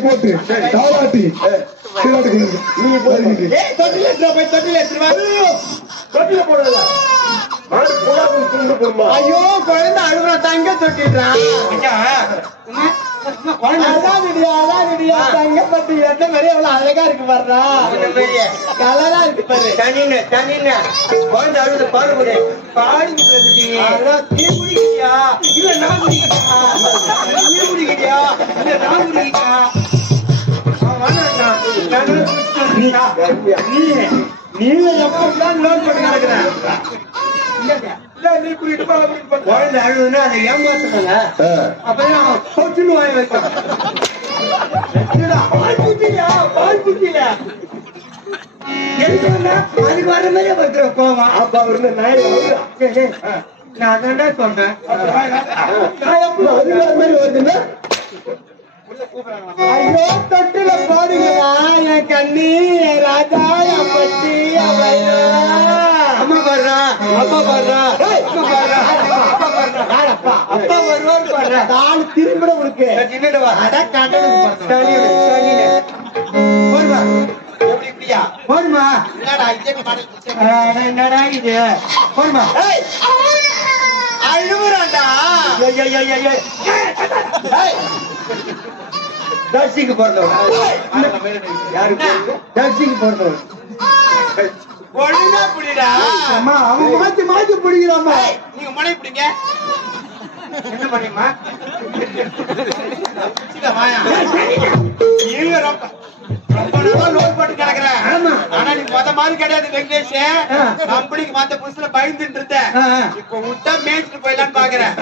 போட்டு தாளாட்டி தொட்டில போடல ஐயோ குழந்தை அழுகுற தங்க தொட்டிடுறான் தங்க பத்தி எந்த மாதிரி எவ்வளவு அழகா இருக்கு பாருடா கலரா இருக்கு பாரு தனின்னு குழந்தை அழுகுற பாரு கூட பாடி நீ குடிக்கிறியா இல்ல நான் குடிக்கிறேன் நீ குடிக்கிறியா இல்ல நான் குடிக்கிறேன் நீங்க எப்பதான் லோன் பண்ணி நடக்கிறேன் நீ குடிட்டு குழந்தை அழுதுன்னா அதை ஏமாத்துக்கல அப்பதான் சொச்சுன்னு வாங்கி வைப்பான் பால் குட்டியில அதுக்கு வர மாதிரியே வந்துடுற கோவம் அப்ப அவரு நான் தான்டா சொல்றேன் அது வர மாதிரி வருதுன்னா ஐயோ தொட்டில போடுங்களா என் கண்ணி என் ராஜா என் பட்டி அம்மா பாடுறா அப்பா பாடுறா அப்பா வருவாரு பாடுற நாலு திரும்பிட உனக்கு போடுமா இப்படியா போடுமா என்னடா இது போடுமா அழுகுறாண்டா தர்சிக்கு பிறந்தவன் தர்சிக்கு பிறந்தவன் ஒழுங்கா புடிடா அம்மா அவன் மாத்தி புடிக்கிறாமா நீங்க முனை புடிங்க என்ன பண்ணிமா நீங்க ரொம்ப நாளா லோன் போட்டு கிடக்குறேன் ஆனா நீ மொத மாதிரி கிடையாது வெங்கடேஷ் கம்பெனிக்கு மத்த புதுசுல பயந்துட்டு இருந்தேன் இப்ப விட்டா மேய்ச்சிட்டு போயிடலான்னு பாக்குறேன்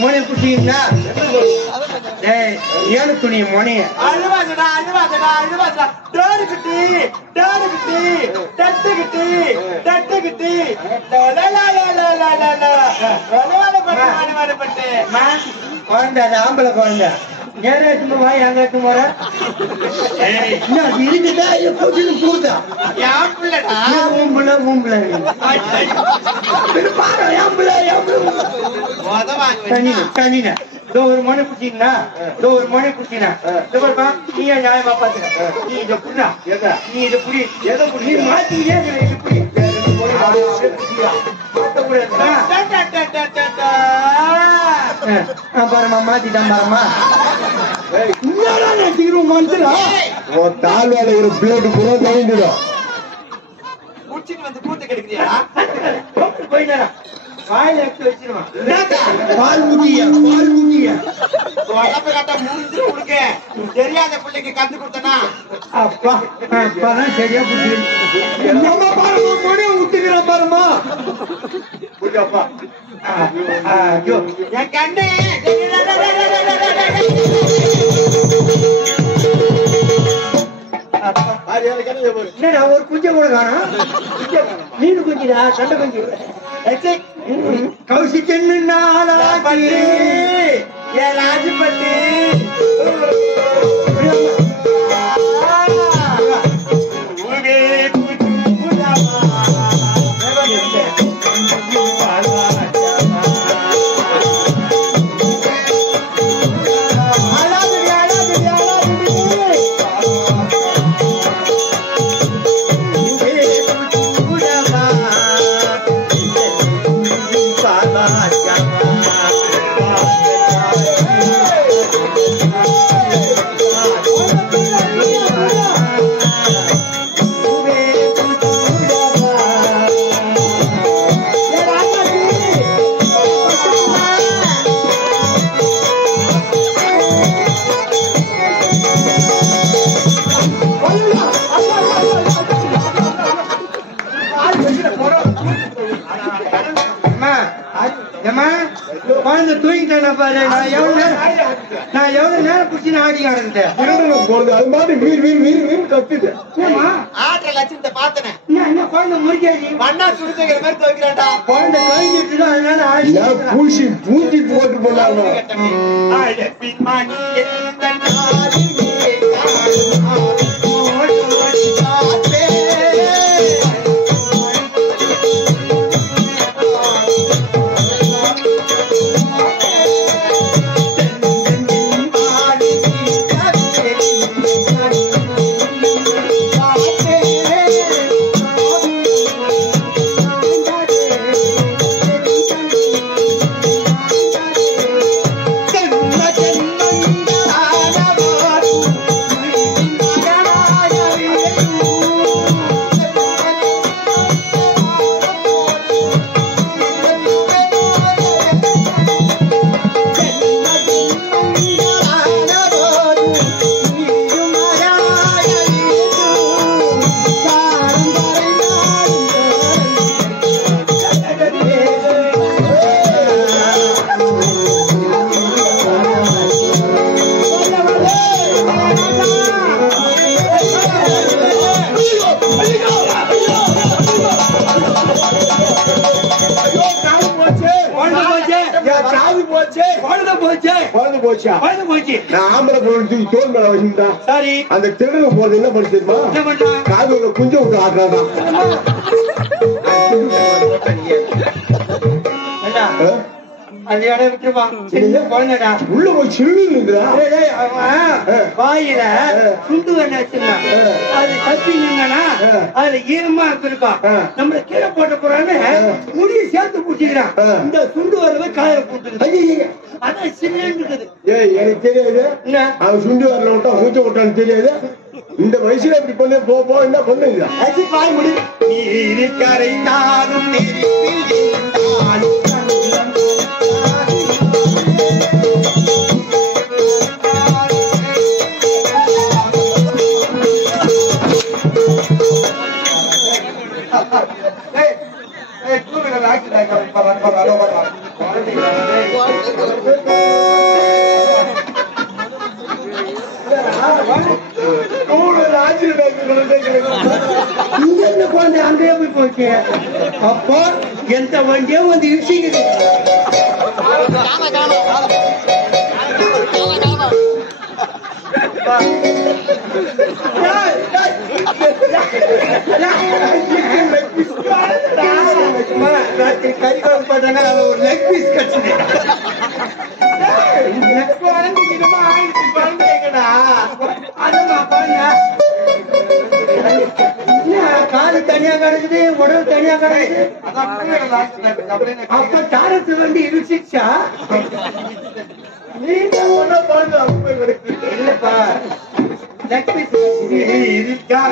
மொனை புடிச்சீங்களா ஏழு துணி மொனி அழுவாதடா டோடு குட்டி தட்டுக்கிட்டி குழந்தை அது ஆம்பளை குழந்தை நேரத்துமா வா எங்க போற இருக்குதா கூட்டா ஒரு மொழி குடிச்சீங்கன்னா ஒரு மொழி குடிச்சீங்கன்னா நீ நியாயமா பாத்துக்க நீ இதை புடா நீ இதை புடி எதை புடி மாத்தியே இது புடி பாருமா மாத்திட்டான் பாருமா தாழ்வால ஒரு பிளேட் கூட தவிந்துடும் வந்து கூத்து கெடுக்கிறியா போயிட்டாரா வாயில எடுத்து வச்சிருவான் பால் ஊதிய உடம்பு கட்ட முடிஞ்சு உனக்கு தெரியாத பிள்ளைக்கு கத்து கொடுத்தனா அப்பா அப்பதான் சரியா ஊத்துக்கிற பாருமா புரியப்பா என் கண்ணு என்னடா ஒரு குஞ்ச கூட காணும் மீன் குஞ்சுடா சண்டை குஞ்சு கௌசிக்கன்னு ராஜபட்டி குழந்தை தூங்கிட்டான பாரு நான் எவ்வளவு நேரம் குடிச்சு ஆடி கிடந்தேன் அது மாதிரி வீர் கத்துது ஆற்ற லட்சத்தை பார்த்தேன் என்ன குழந்தை முறிக்காது மண்ணா சுடுக்கிற மாதிரி துவைக்கிறாண்டா குழந்தை கழிஞ்சிட்டு அதனால ஆடி பூச்சி போட்டு போனாங்க காது போச்சு குழந்தை போச்சு குழந்தை போச்சா குழந்தை போச்சு. நான் ஆம்பளை பொருள் தூக்கி தோல் மேல வச்சிருந்தா சரி அந்த திருடுங்க போறது என்ன பண்ணி தெரியுமா என்ன பண்ணா? காது ஒரு குஞ்ச விட்டு ஆடுறாடா ஏண்டா, அந்த இடம் விட்டுருப்பா. சின்ன குழந்தைடா. உள்ள போய் சில்லுங்குதா டேய், டேய், அவன் வாயில சுண்டு வெண்ணெய் வச்சிருந்தான். அது கத்தி நின்னா அதுல ஈரமா இருந்திருக்கான். நம்மள கீழே போட்ட போறான்னு முடிய சேர்த்து பூச்சிக்கிறான். இந்த சுண்டு வரவே காயில போட்டுருது. அதான் சில்லுன்னு இருக்குது. ஏய் எனக்கு தெரியாது என்ன அவன் சுண்டி வரல விட்டா மூச்ச விட்டான்னு தெரியாது இந்த வயசுல இப்படி பண்ண போ என்ன பண்ணுங்க அசி பாய் முடி நீரிக்கரை நானும் இங்க இருந்த குழந்தை அங்கேயே போய் போச்சு. அப்போ எந்த வண்டியோ வந்து இடிச்சிக்குது. கறி குழம்பு போட்டாங்க ஒரு லெக் பீஸ் கட்சி காலு தனியா கிடக்குது உடம்பு தனியா கிடக்குது. அப்ப தாரத்து வண்டி இடிச்சிச்சா இல்லப்பா லெக் பீஸ் இருக்கா